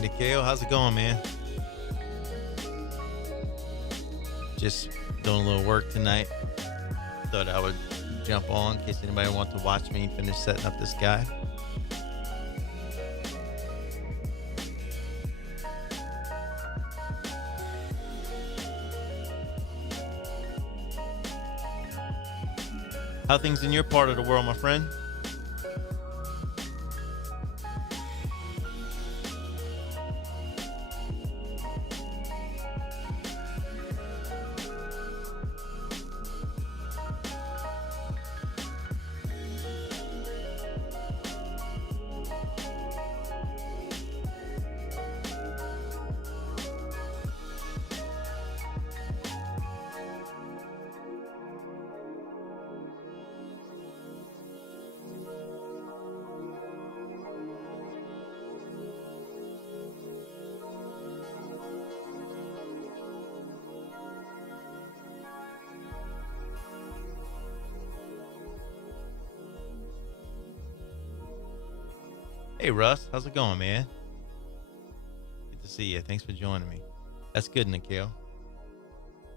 Nikhil, how's it going, man? Just doing a little work tonight. Thought I would jump on in case anybody wants to watch me finish setting up this guy. How things in your part of the world, my friend? Hey, Russ, how's it going, man? Good to see you. Thanks for joining me. That's good, Nikhil.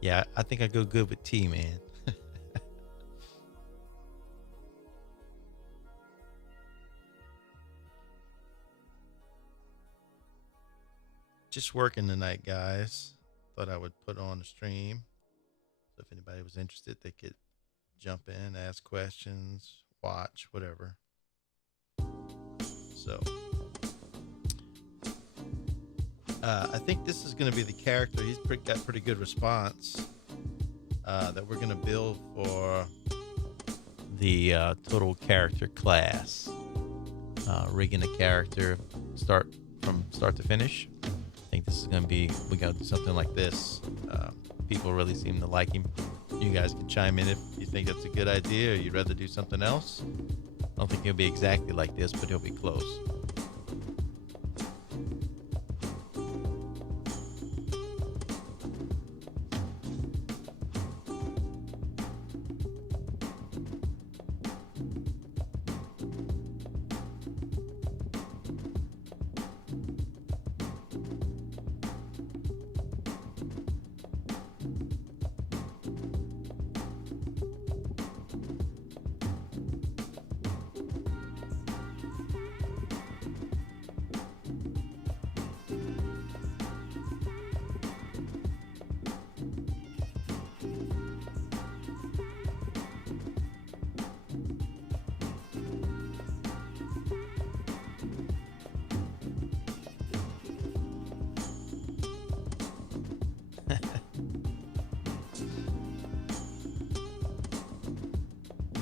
Yeah, I think I go good with tea, man. Just working tonight, guys. Thought I would put on the stream. So if anybody was interested, they could jump in, ask questions, watch, whatever. So I think this is going to be the character. He's got pretty good response that we're going to build for the total character class. Rigging a character from start to finish. I think this is going to be, we got to do something like this. People really seem to like him. You guys can chime in if you think that's a good idea or you'd rather do something else. I don't think he'll be exactly like this, but he'll be close.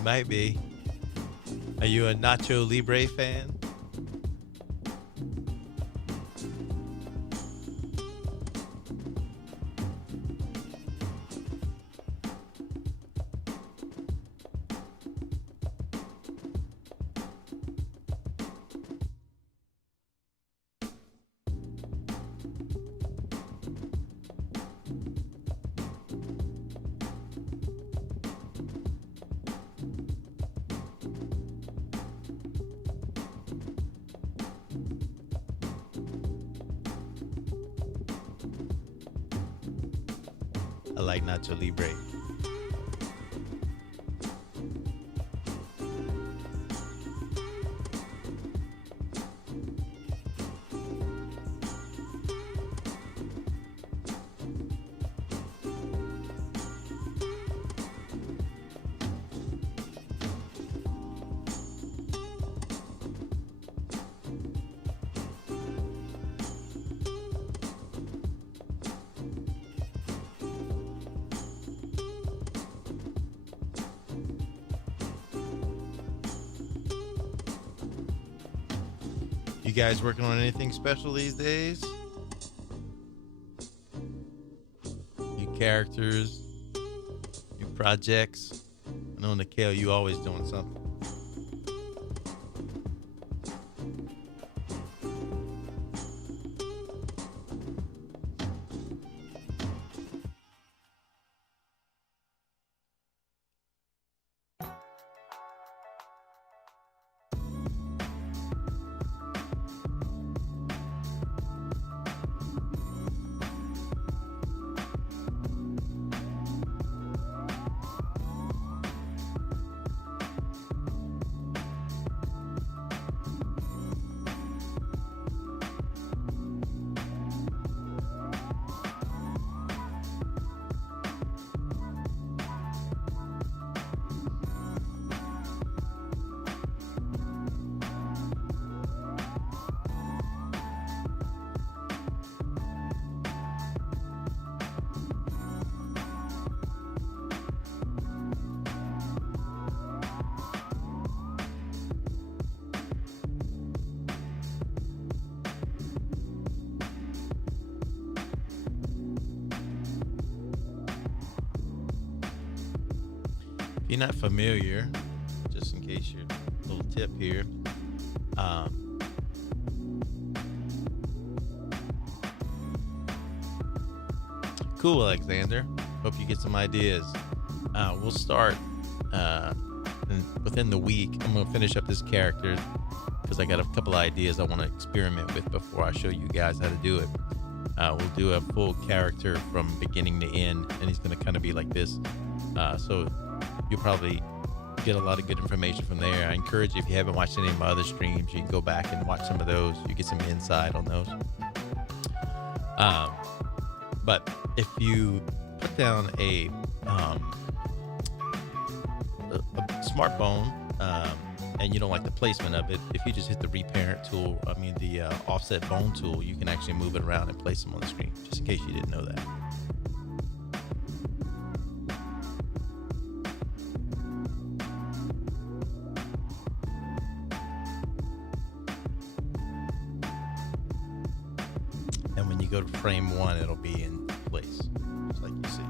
Might be. Are you a Nacho Libre fan? I like Nacho Libre. You guys working on anything special these days? New characters, new projects? I know, Nikhil, you always doing something. you're not familiar, just in case you're a little tip here. Um, cool, Alexander. Hope you get some ideas. We'll start within the week. I'm going to finish up this character because I got a couple of ideas I want to experiment with before I show you guys how to do it. We'll do a full character from beginning to end, and he's going to kind of be like this. So you'll probably get a lot of good information from there. I encourage you, if you haven't watched any of my other streams, you can go back and watch some of those. You get some insight on those. But if you put down a smart bone, and you don't like the placement of it, if you just hit the reparent tool, the offset bone tool, you can actually move it around and place them on the screen, just in case you didn't know that. And when you go to frame 1, it'll be in place, just like you see.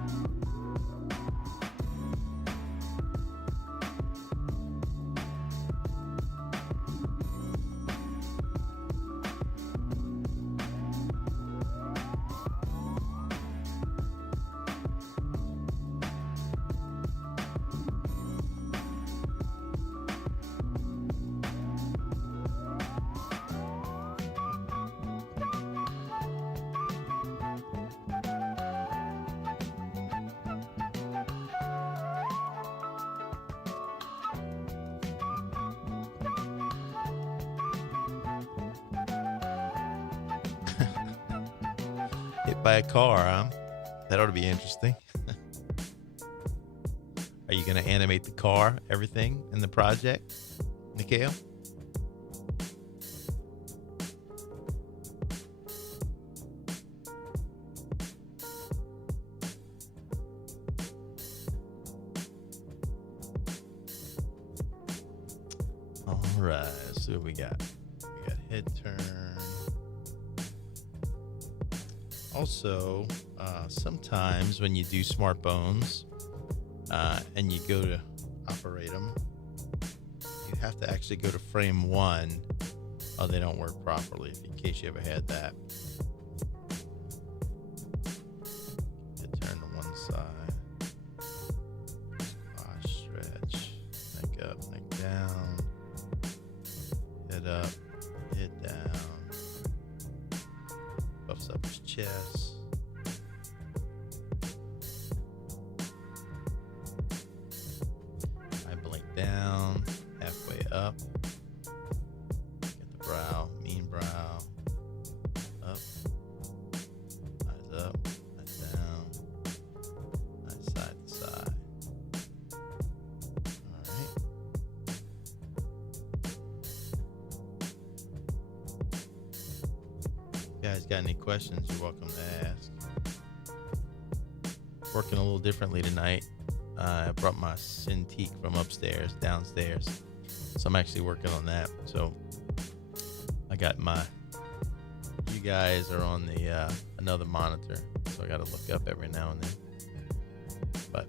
Hit by a car, huh? That ought to be interesting. Are you going to animate the car, everything in the project, Mikhail? All right, let's see what we got. We got head turn. Also, sometimes when you do smart bones and you go to operate them, you have to actually go to frame 1 or they don't work properly, in case you ever had that. You turn to one side, squash, stretch, neck up, neck down, head up, head down, puffs up his chest. I blink down, halfway up. Get the brow, mean brow. Up, eyes up, eyes down, eyes side to side. Alright. You guys got any questions, you're welcome to ask. Working a little differently tonight. I brought my Cintiq from upstairs, downstairs. So I'm actually working on that. So I got you guys are on the another monitor. So I got to look up every now and then. But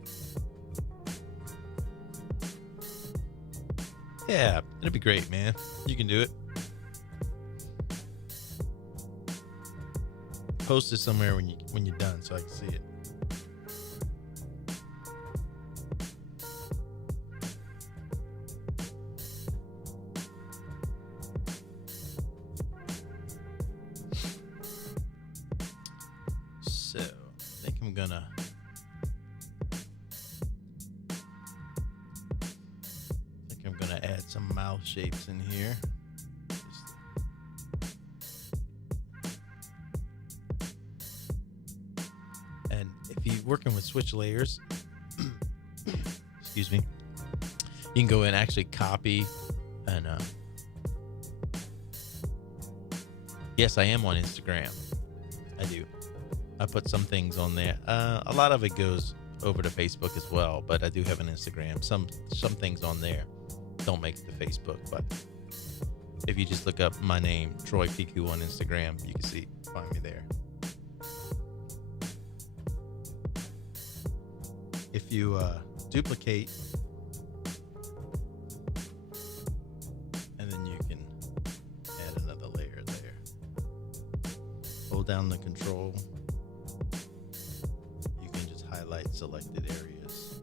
yeah, it'll be great, man. You can do it. Post it somewhere when you're done so I can see it. So, I think I'm gonna add some mouth shapes in here. And if you're working with switch layers, excuse me, you can go and actually copy and yes, I am on Instagram. I do. I put some things on there. A lot of it goes over to Facebook as well, but I do have an Instagram. Some things on there don't make it to Facebook, but if you just look up my name, Troy Picou, on Instagram, you can find me there. If you duplicate down the control, you can just highlight selected areas.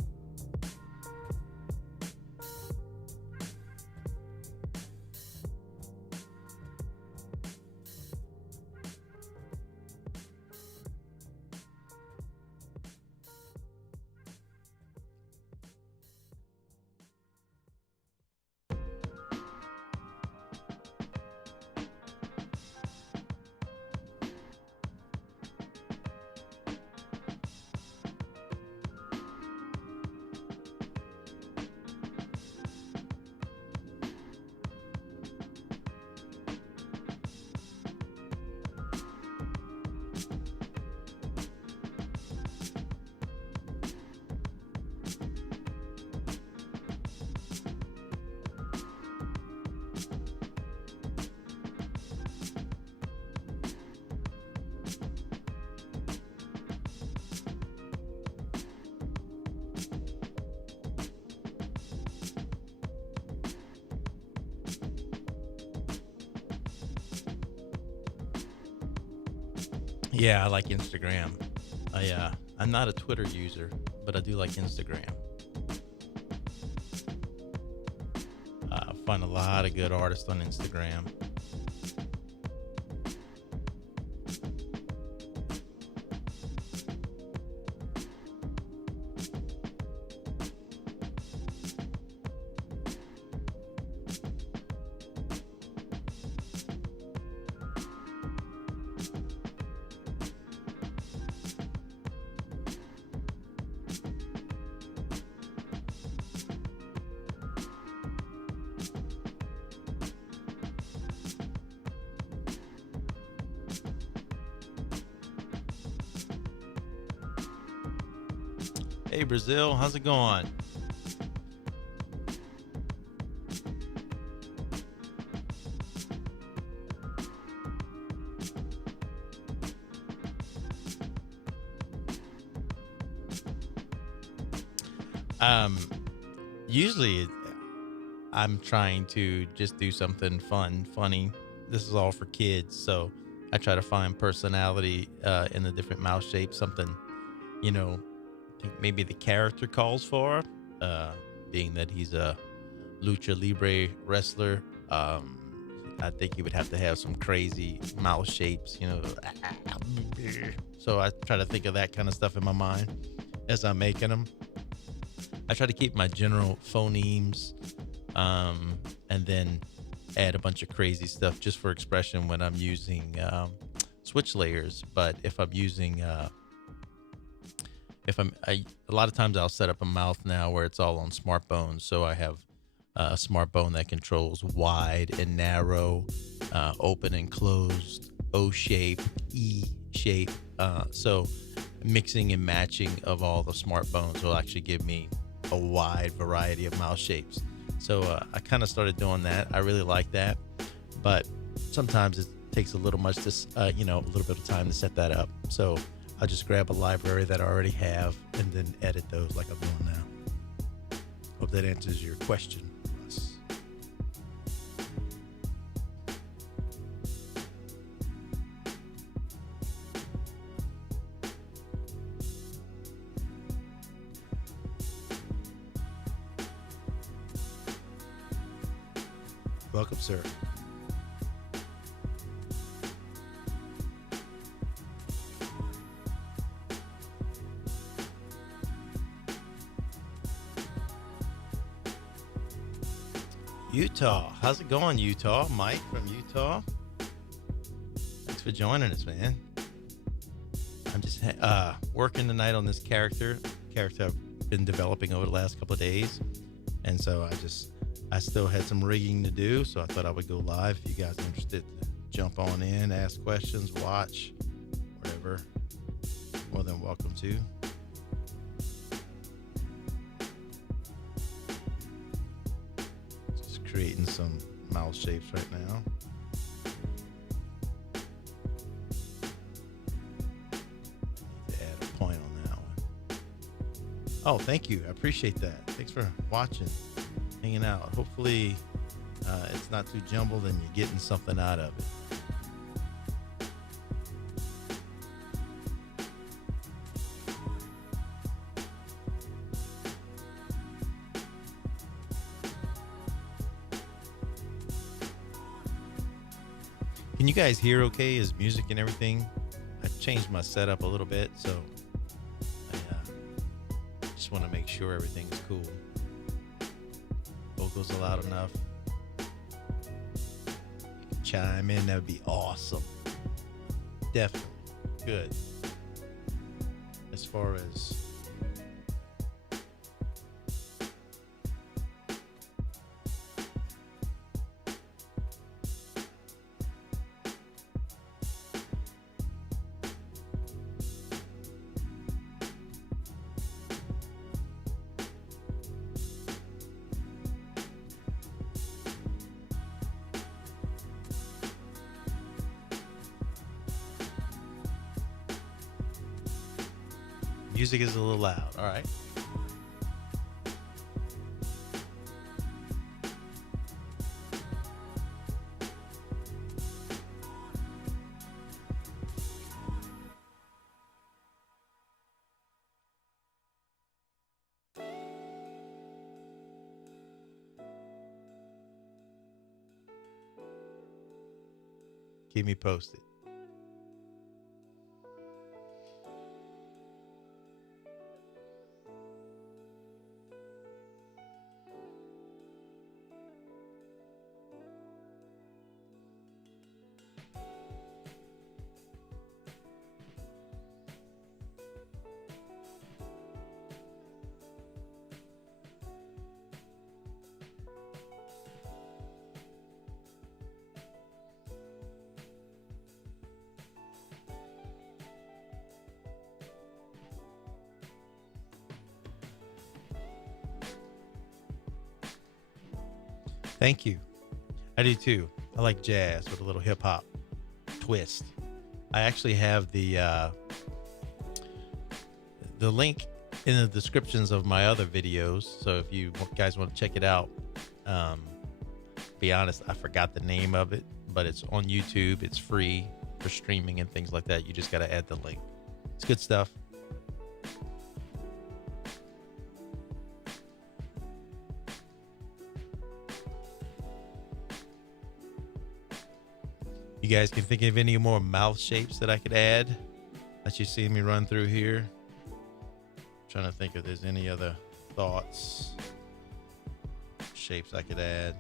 Yeah, I like Instagram. I'm not a Twitter user, but I do like Instagram. I find a lot of good artists on Instagram. Hey Brazil, how's it going? Usually I'm trying to just do something fun, funny. This is all for kids, so I try to find personality in the different mouse shapes, something, you know, I think maybe the character calls for, being that he's a lucha libre wrestler. I think he would have to have some crazy mouth shapes, you know. So I try to think of that kind of stuff in my mind as I'm making them. I try to keep my general phonemes, and then add a bunch of crazy stuff just for expression when I'm using switch layers. But if I'm using, a lot of times I'll set up a mouth now where it's all on smart bones. So I have a smart bone that controls wide and narrow, open and closed, O shape, E shape. So mixing and matching of all the smart bones will actually give me a wide variety of mouse shapes. So I kind of started doing that. I really like that, but sometimes it takes a little much to, a little bit of time to set that up. So I'll just grab a library that I already have and then edit those like I'm doing now. Hope that answers your question, Russ. Welcome, sir. Utah. How's it going, Utah? Mike from Utah. Thanks for joining us, man. I'm just working tonight on this character I've been developing over the last couple of days. And so I still had some rigging to do, so I thought I would go live. If you guys are interested, jump on in, ask questions, watch, whatever. More than welcome to. Just creating some mouse shapes right now. Need to add a point on that one. Oh, thank you. I appreciate that. Thanks for watching, hanging out. Hopefully it's not too jumbled and you're getting something out of it. Can you guys hear okay? Is music and everything? I changed my setup a little bit, so I just want to make sure everything is cool. Vocals are loud enough. Chime in, that would be awesome. Definitely. Good. As far as music is a little loud. All right. Keep me posted. Thank you. I do too. I like jazz with a little hip hop twist. I actually have the link in the descriptions of my other videos. So if you guys want to check it out, be honest, I forgot the name of it, but it's on YouTube. It's free for streaming and things like that. You just got to add the link. It's good stuff. You guys can think of any more mouth shapes that I could add that you see me run through here. I'm trying to think if there's any other thoughts, shapes I could add.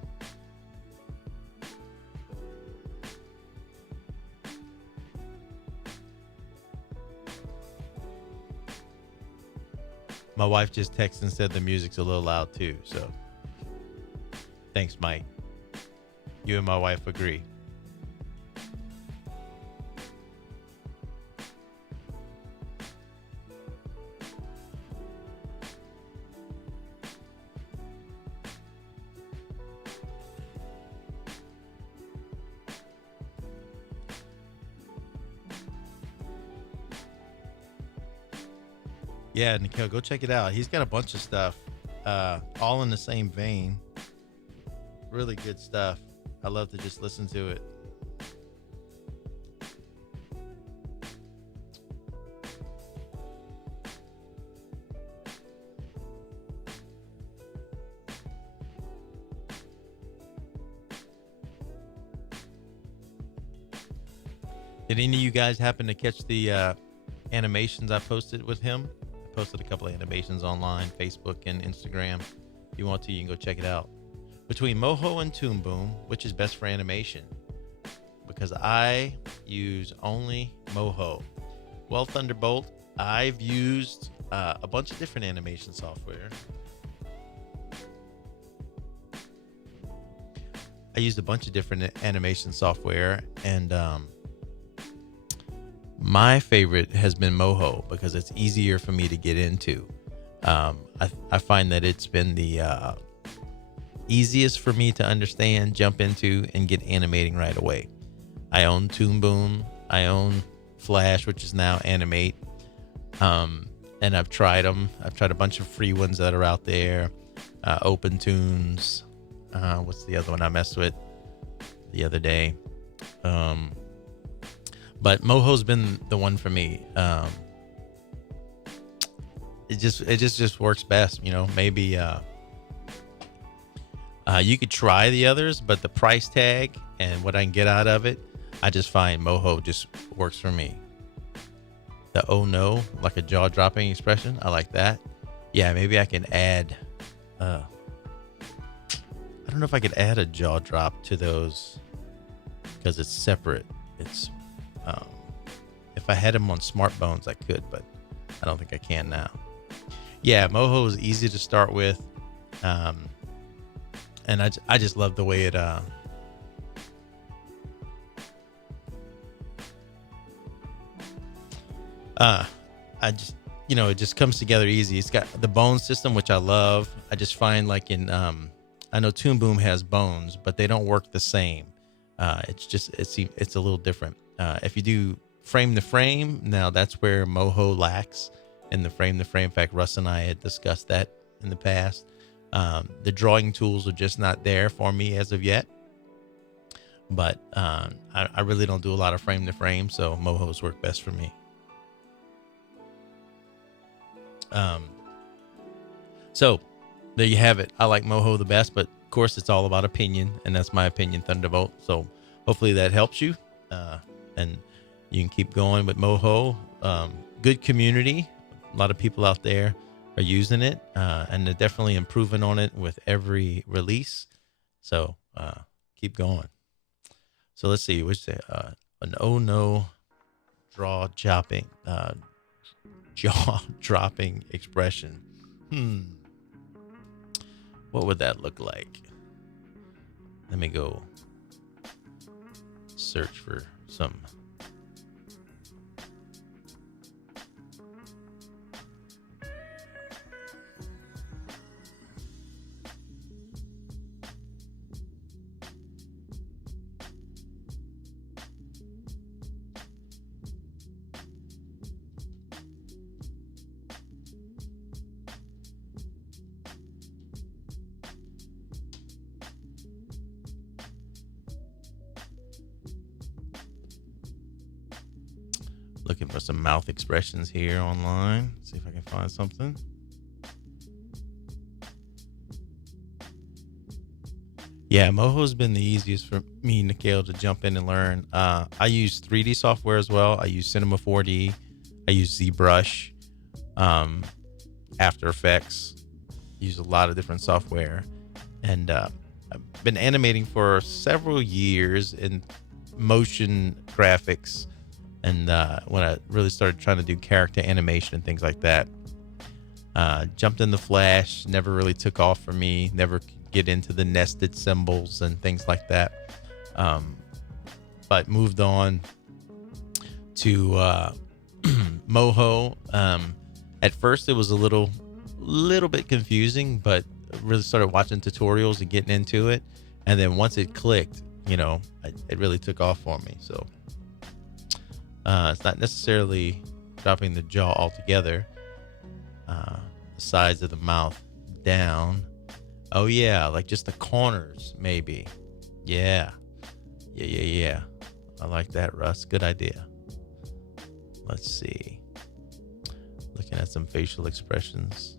My wife just texted and said the music's a little loud too. So thanks, Mike. You and my wife agree. Yeah, Nikhil, go check it out. He's got a bunch of stuff, all in the same vein. Really good stuff. I love to just listen to it. Did any of you guys happen to catch the animations I posted with him? Posted a couple of animations online, Facebook and Instagram. If you want to, you can go check it out. Between Moho and Toon Boom, which is best for animation? Because I use only Moho. Well, Thunderbolt, I've used a bunch of different animation software. I used a bunch of different animation software, and my favorite has been Moho because it's easier for me to get into. I find that it's been the easiest for me to understand, jump into, and get animating right away. I own Toon Boom. I own Flash, which is now Animate. And I've tried them. I've tried a bunch of free ones that are out there. Open Tunes. What's the other one I messed with the other day? But Moho's been the one for me. It just works best, you know. Maybe you could try the others, but the price tag and what I can get out of it, I just find Moho just works for me. The oh no, like a jaw dropping expression. I like that. Yeah, maybe I can add. I don't know if I could add a jaw drop to those because it's separate. It's um, if I had them on smartphones, I could, but I don't think I can now. Yeah, Moho is easy to start with, um, and I just love the way it. I just it just comes together easy. It's got the bone system, which I love. I just find like in I know Toon Boom has bones, but they don't work the same. It's a little different. If you do frame to frame, now that's where Moho lacks in the frame to frame. In fact, Russ and I had discussed that in the past. The drawing tools are just not there for me as of yet. But I really don't do a lot of frame to frame, so Mohos work best for me. So there you have it. I like Moho the best, but of course it's all about opinion, and that's my opinion, Thunderbolt. So hopefully that helps you, and you can keep going with Moho. Good community. A lot of people out there are using it, and they're definitely improving on it with every release. So keep going. So let's see. What's that? An oh no jaw dropping expression. What would that look like? Let me go search for some. Looking for some mouth expressions here online. See if I can find something. Yeah, Moho's been the easiest for me, Nikhil, to jump in and learn. I use 3D software as well. I use Cinema 4D. I use ZBrush, After Effects. Use a lot of different software. And I've been animating for several years in motion graphics. And when I really started trying to do character animation and things like that, jumped in the Flash, never really took off for me, never could get into the nested symbols and things like that. But moved on to Moho. At first it was a little bit confusing, but really started watching tutorials and getting into it. And then once it clicked, it really took off for me. So it's not necessarily dropping the jaw altogether. The sides of the mouth down. Oh yeah, like just the corners maybe. Yeah. I like that, Russ. Good idea. Let's see. Looking at some facial expressions.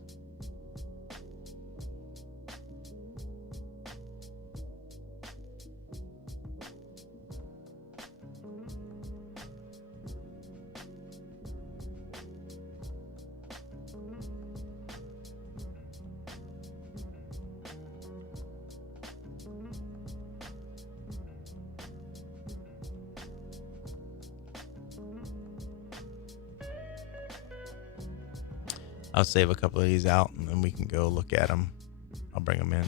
I'll save a couple of these out and then we can go look at them. I'll bring them in.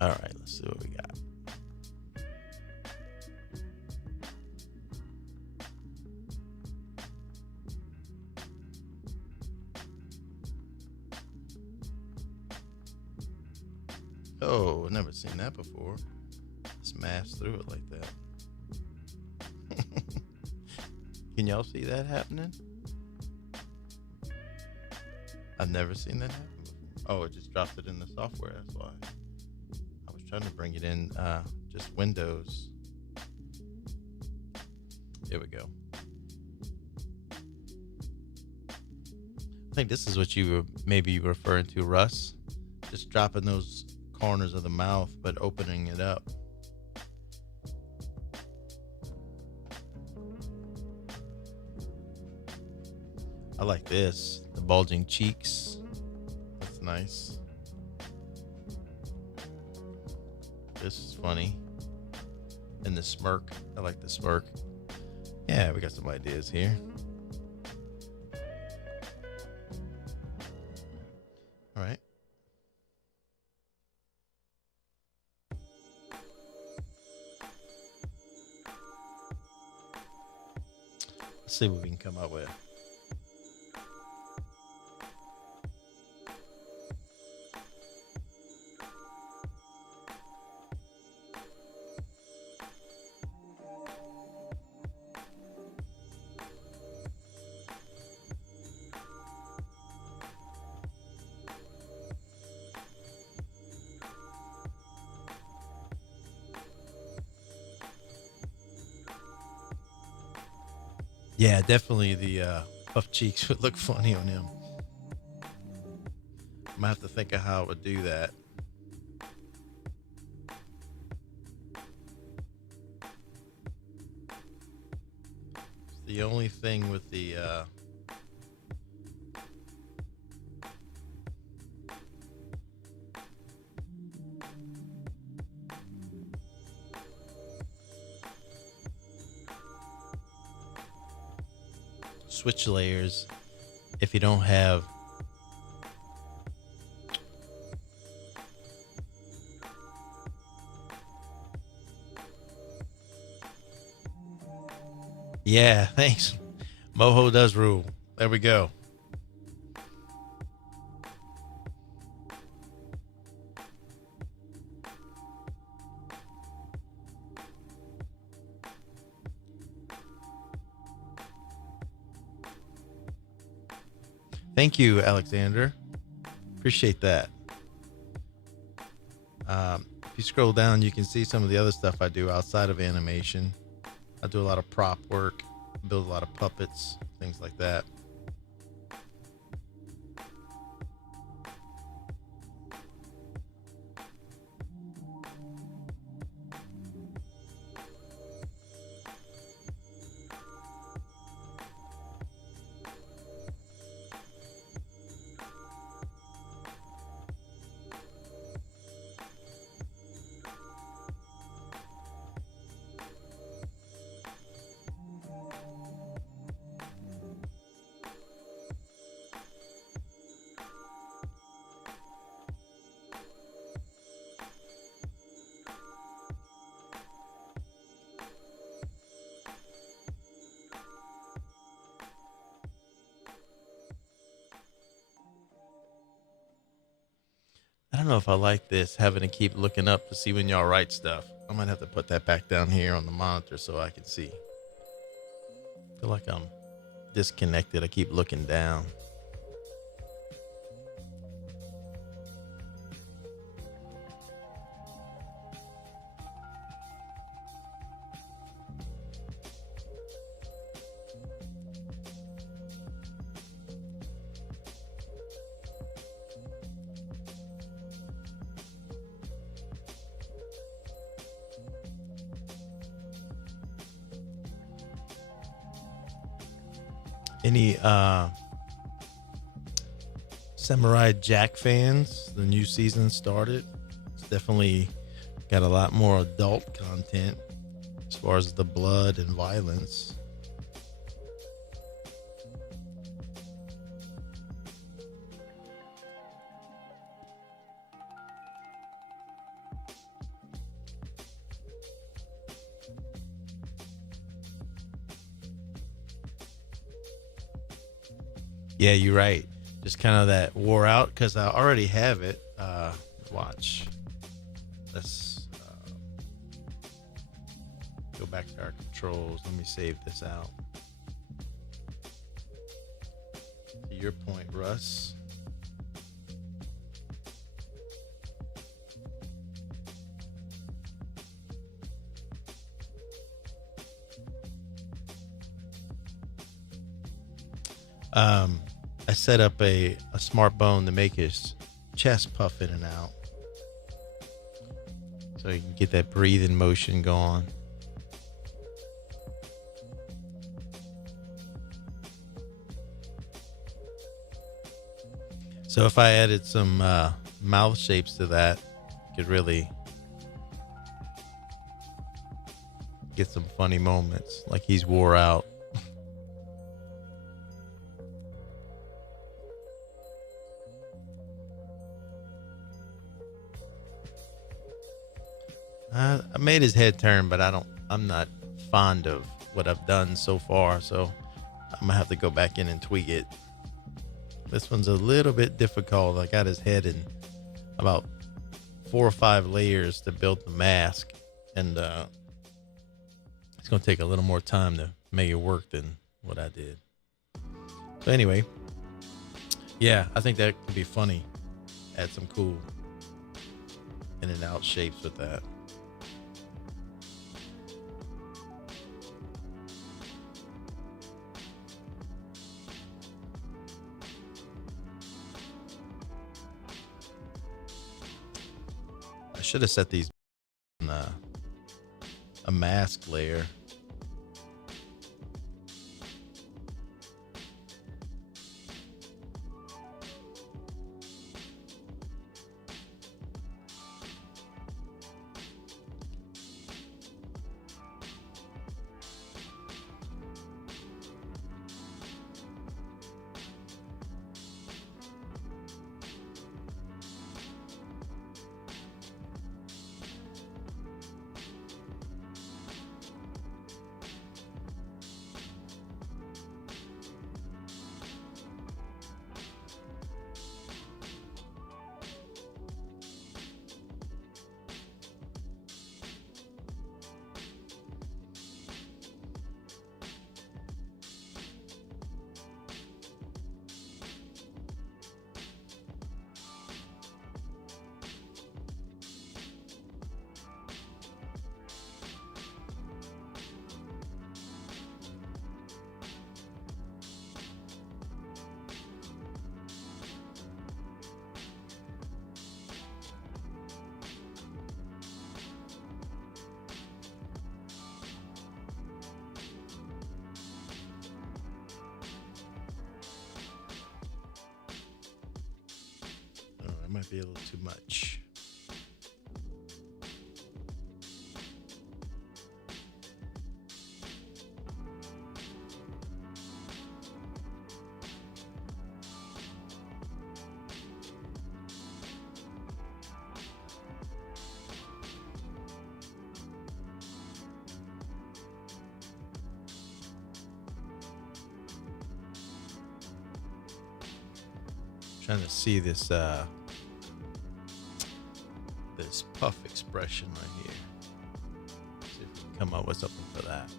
All right, let's see what we got. Oh, I've never seen that before. Smash through it like that. Can y'all see that happening? I've never seen that happen before. Oh, it just dropped it in the software. That's why. I was trying to bring it in just Windows. There we go. think this is what you were maybe referring to, Russ. Just dropping those corners of the mouth, but opening it up. I like this. The bulging cheeks. That's nice. This is funny. And the smirk. I like the smirk. Yeah, we got some ideas here. All right. Let's see what we can come up with. Yeah, definitely the puff cheeks would look funny on him. I'm gonna have to think of how it would do that. The only thing with the switch layers, if you don't have yeah, thanks. Moho does rule. There we go. Thank you, Alexander. Appreciate that. If you scroll down, you can see some of the other stuff I do outside of animation. I do a lot of prop work, build a lot of puppets, things like that. I don't know if I like this, having to keep looking up to see when y'all write stuff. I might have to put that back down here on the monitor so I can see. I feel like I'm disconnected. I keep looking down. Any Samurai Jack fans? The new season started. It's definitely got a lot more adult content as far as the blood and violence. Yeah, you're right. Just kind of that wore out because I already have it. Watch. Let's go back to our controls. Let me save this out. To your point, Russ. I set up a smart bone to make his chest puff in and out, so you can get that breathing motion going. So if I added some mouth shapes to that, you could really get some funny moments, like he's wore out. I made his head turn, but I'm not fond of what I've done so far, so I'm gonna have to go back in and tweak it. This one's a little bit difficult. I got his head in about 4 or 5 layers to build the mask, and it's gonna take a little more time to make it work than what I did. So anyway, yeah, I think that could be funny. Add some cool in and out shapes with that. I should have set these on a mask layer. That might be a little too much. Trying to see this this puff expression right here. See if we can come up with something for that.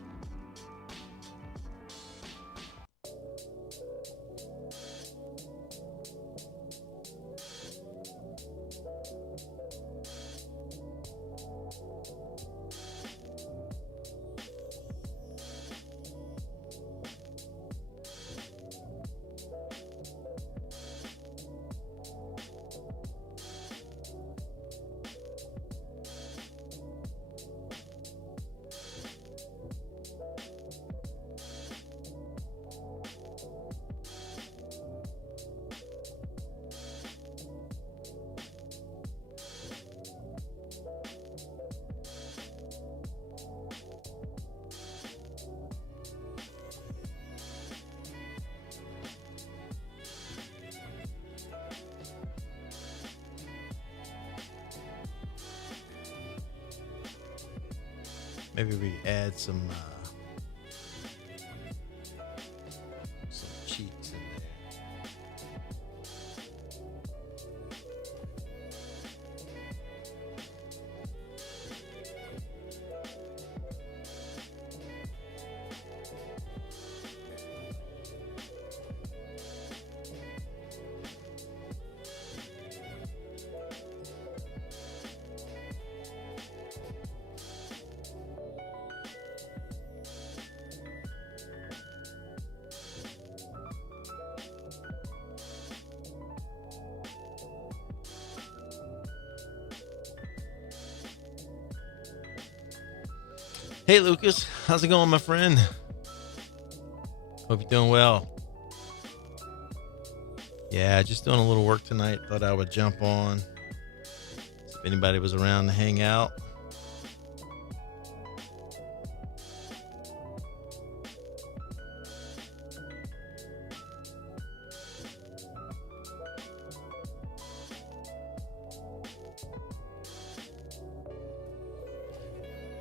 Maybe we add some cheeks in there. Hey Lucas, how's it going, my friend? Hope you're doing well. Yeah, just doing a little work tonight. Thought I would jump on. See if anybody was around to hang out.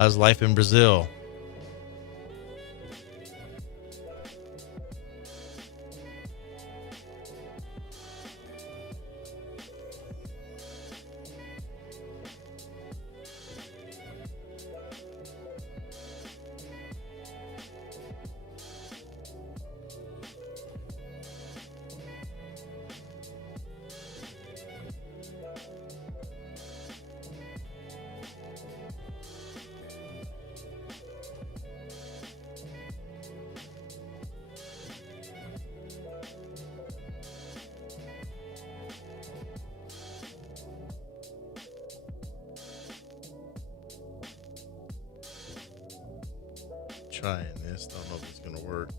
How's life in Brazil? Trying this. Don't know if it's gonna work.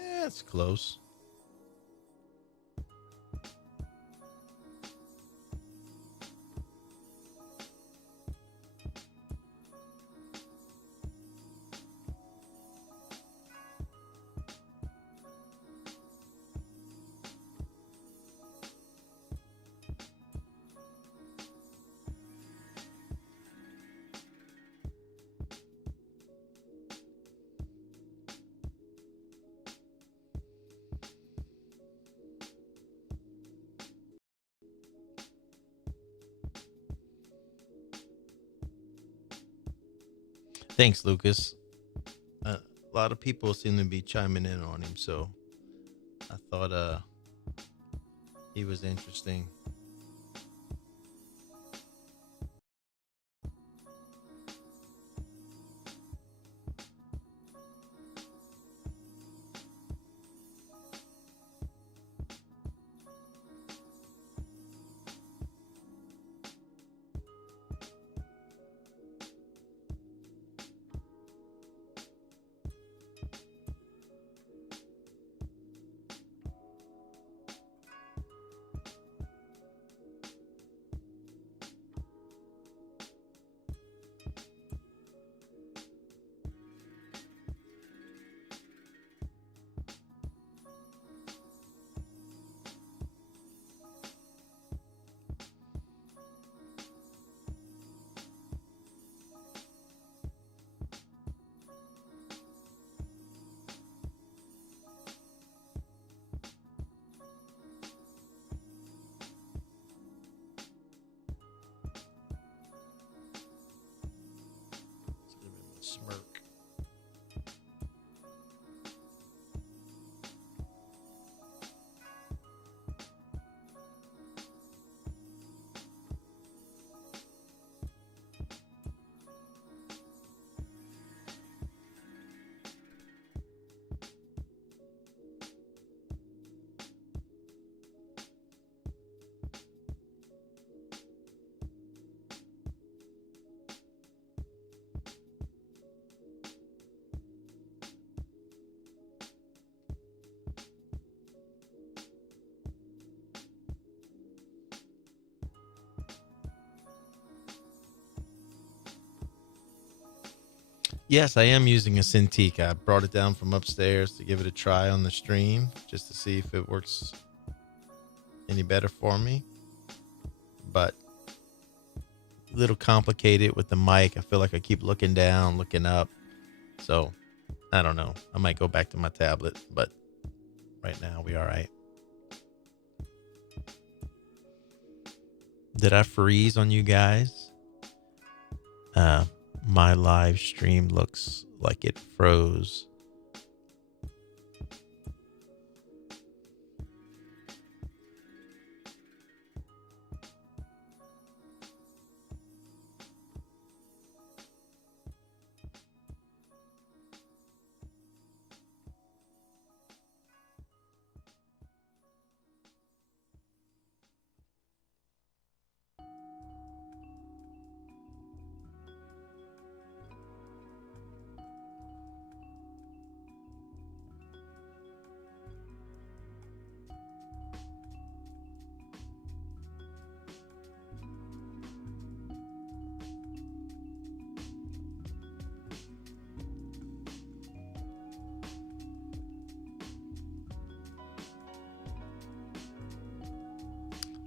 Yeah, it's close. Thanks, Lucas. A lot of people seem to be chiming in on him, so I thought he was interesting. Smirk. Yes, I am using a Cintiq. I brought it down from upstairs to give it a try on the stream just to see if it works any better for me. But a little complicated with the mic. I feel like I keep looking down, looking up. So I don't know. I might go back to my tablet, but right now. We all right. Did I freeze on you guys? My live stream looks like it froze.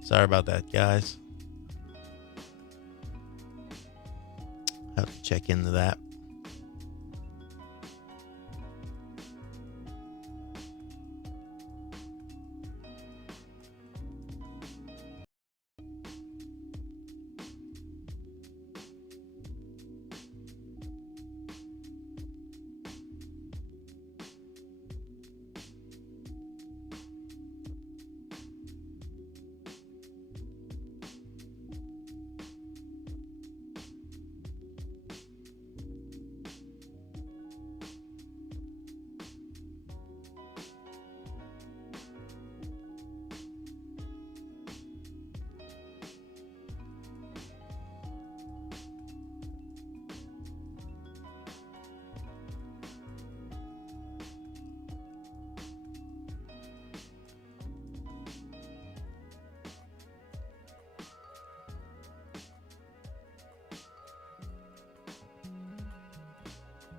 Sorry about that, guys. Have to check into that.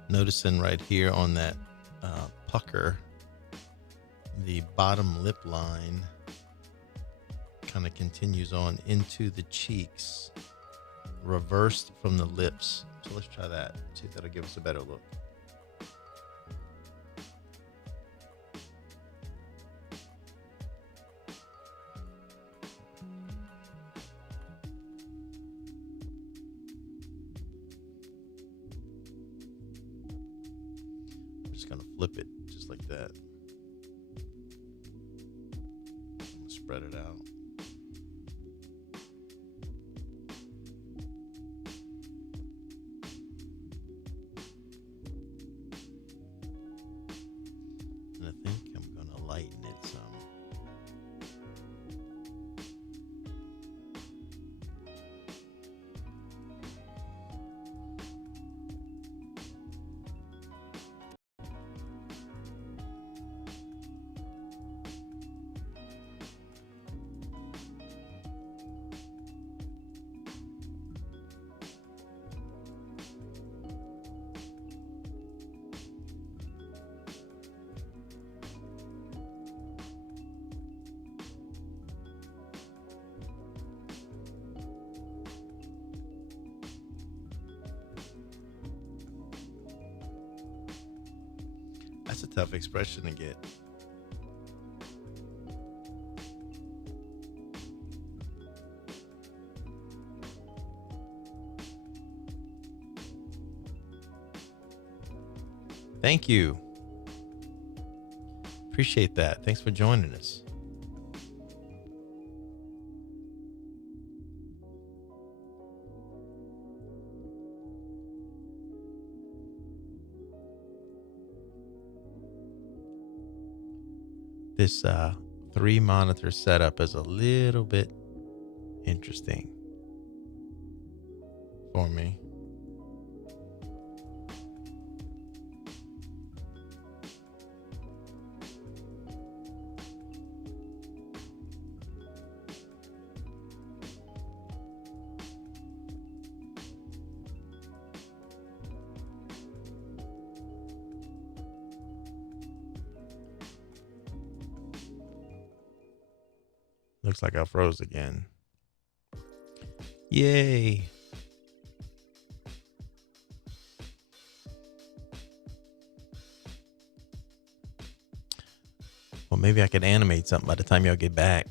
Noticing right here on that pucker, the bottom lip line kind of continues on into the cheeks, reversed from the lips. So let's try that. See if that'll give us a better look. Just gonna flip it just like that. Spread it out. And I think I'm gonna lighten it some. That's a tough expression to get. Thank you. Appreciate that. Thanks for joining us. This 3-monitor setup is a little bit interesting for me. Looks like I froze again. Yay. Well, maybe I could animate something by the time y'all get back.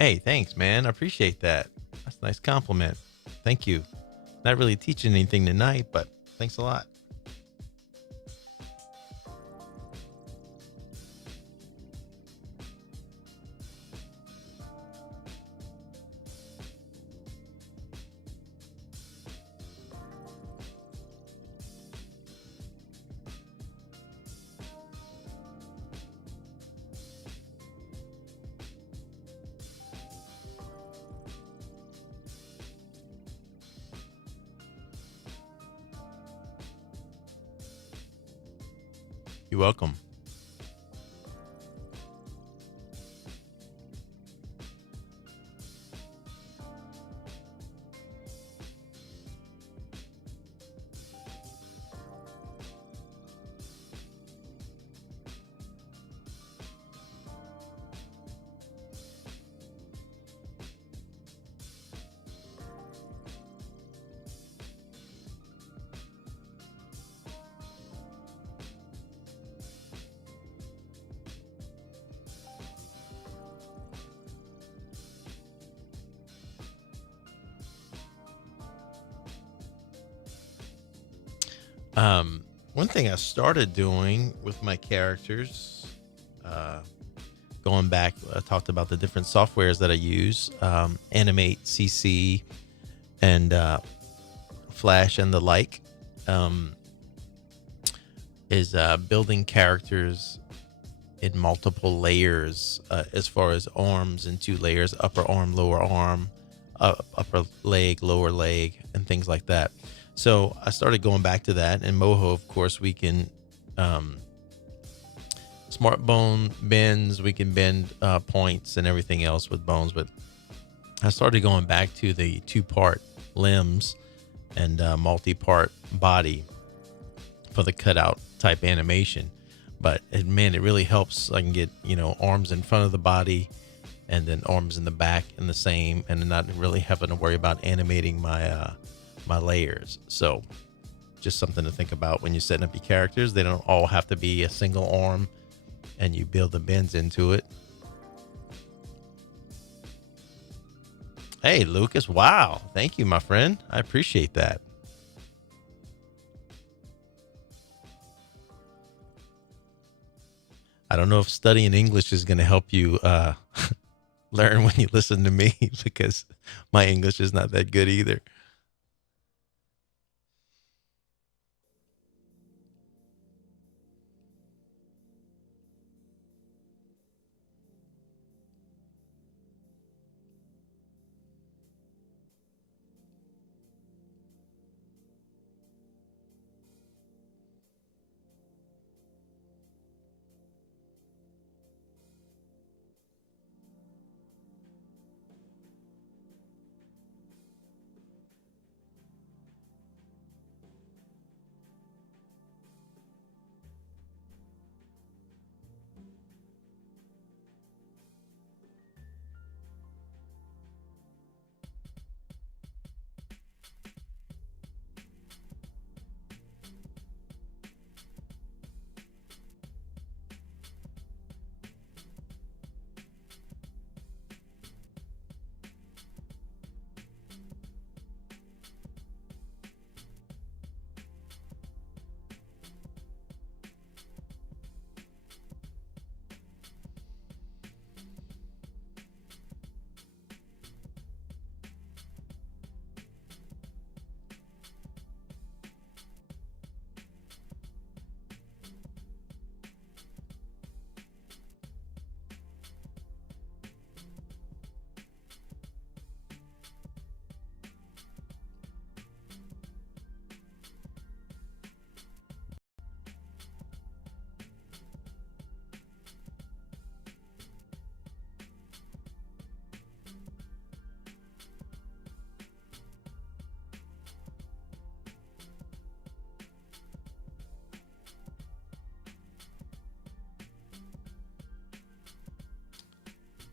Hey, thanks, man. I appreciate that. That's a nice compliment. Thank you. Not really teaching anything tonight, but thanks a lot. You're welcome. One thing I started doing with my characters, uh, going back, I talked about the different softwares that I use, Animate, CC, and Flash, and the like, um, is building characters in multiple layers, as far as arms in 2 layers, upper arm, lower arm, upper leg, lower leg, and things like that. So I started going back to that. And Moho, of course, we can um, smart bone bends, we can bend points and everything else with bones. But I started going back to the 2-part limbs and multi-part body for the cutout type animation. But man, it really helps. I can get, arms in front of the body and then arms in the back in the same, and not really having to worry about animating my layers. So just something to think about when you're setting up your characters. They don't all have to be a single arm, and you build the bends into it. Hey, Lucas. Wow. Thank you, my friend. I appreciate that. I don't know if studying English is going to help you learn when you listen to me, because my English is not that good either.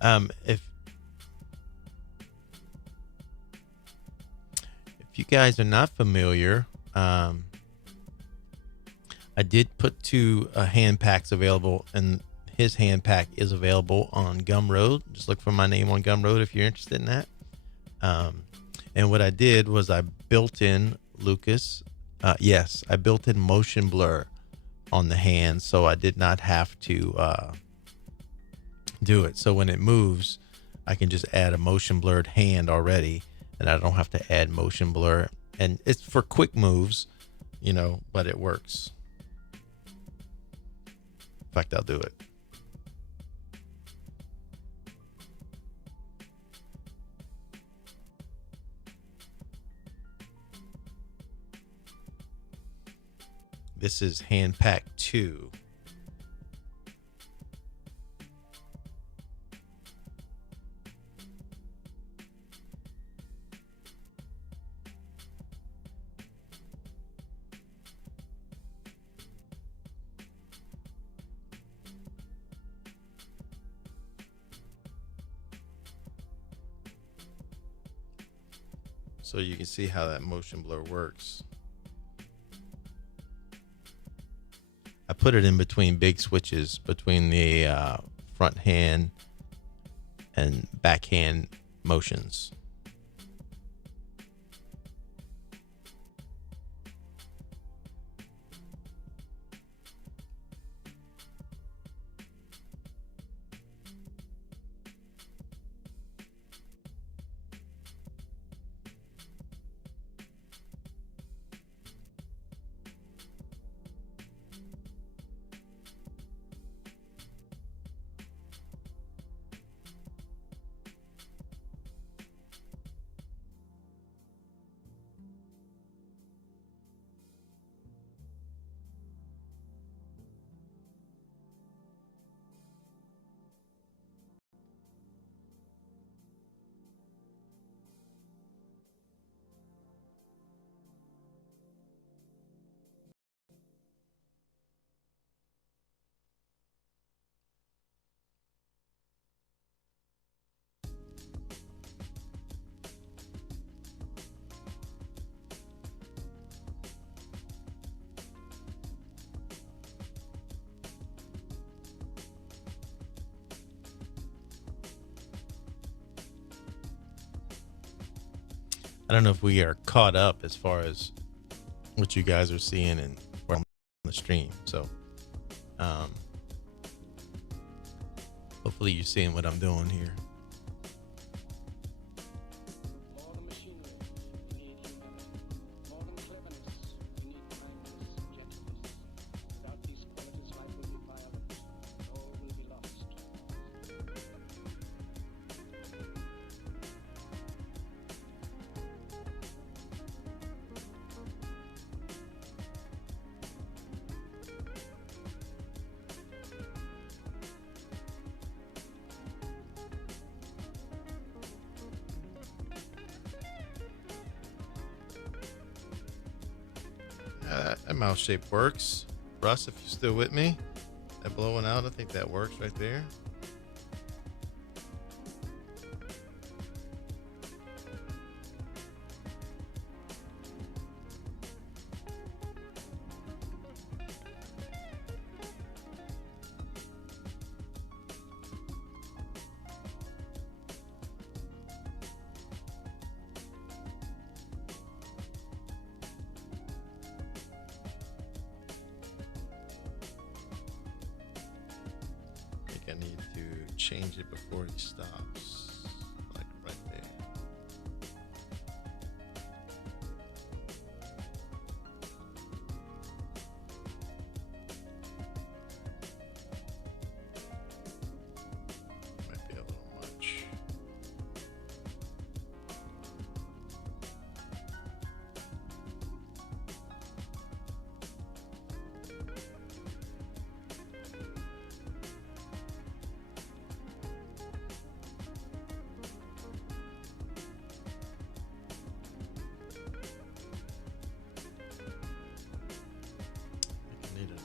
If you guys are not familiar, I did put two hand packs available, and his hand pack is available on Gumroad. Just look for my name on Gumroad if you're interested in that. And what I did was I built in Lucas. Yes, I built in motion blur on the hand, so I did not have to do it. So when it moves, I can just add a motion blurred hand already, and I don't have to add motion blur. And it's for quick moves, you know, but it works. In fact, I'll do it. This is hand pack 2. So you can see how that motion blur works. I put it in between big switches between the front hand and backhand motions. I don't know if we are caught up as far as what you guys are seeing and where I'm on the stream. So, hopefully you're seeing what I'm doing here. That mouse shape works. Russ, if you're still with me, that blowing out, I think that works right there. I need to change it before it stops, like right there. Might be a little much.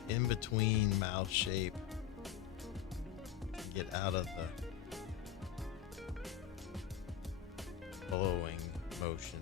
In between mouth shape to get out of the flowing motion.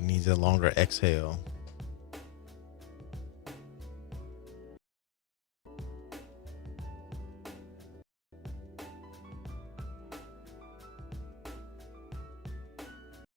He needs a longer exhale.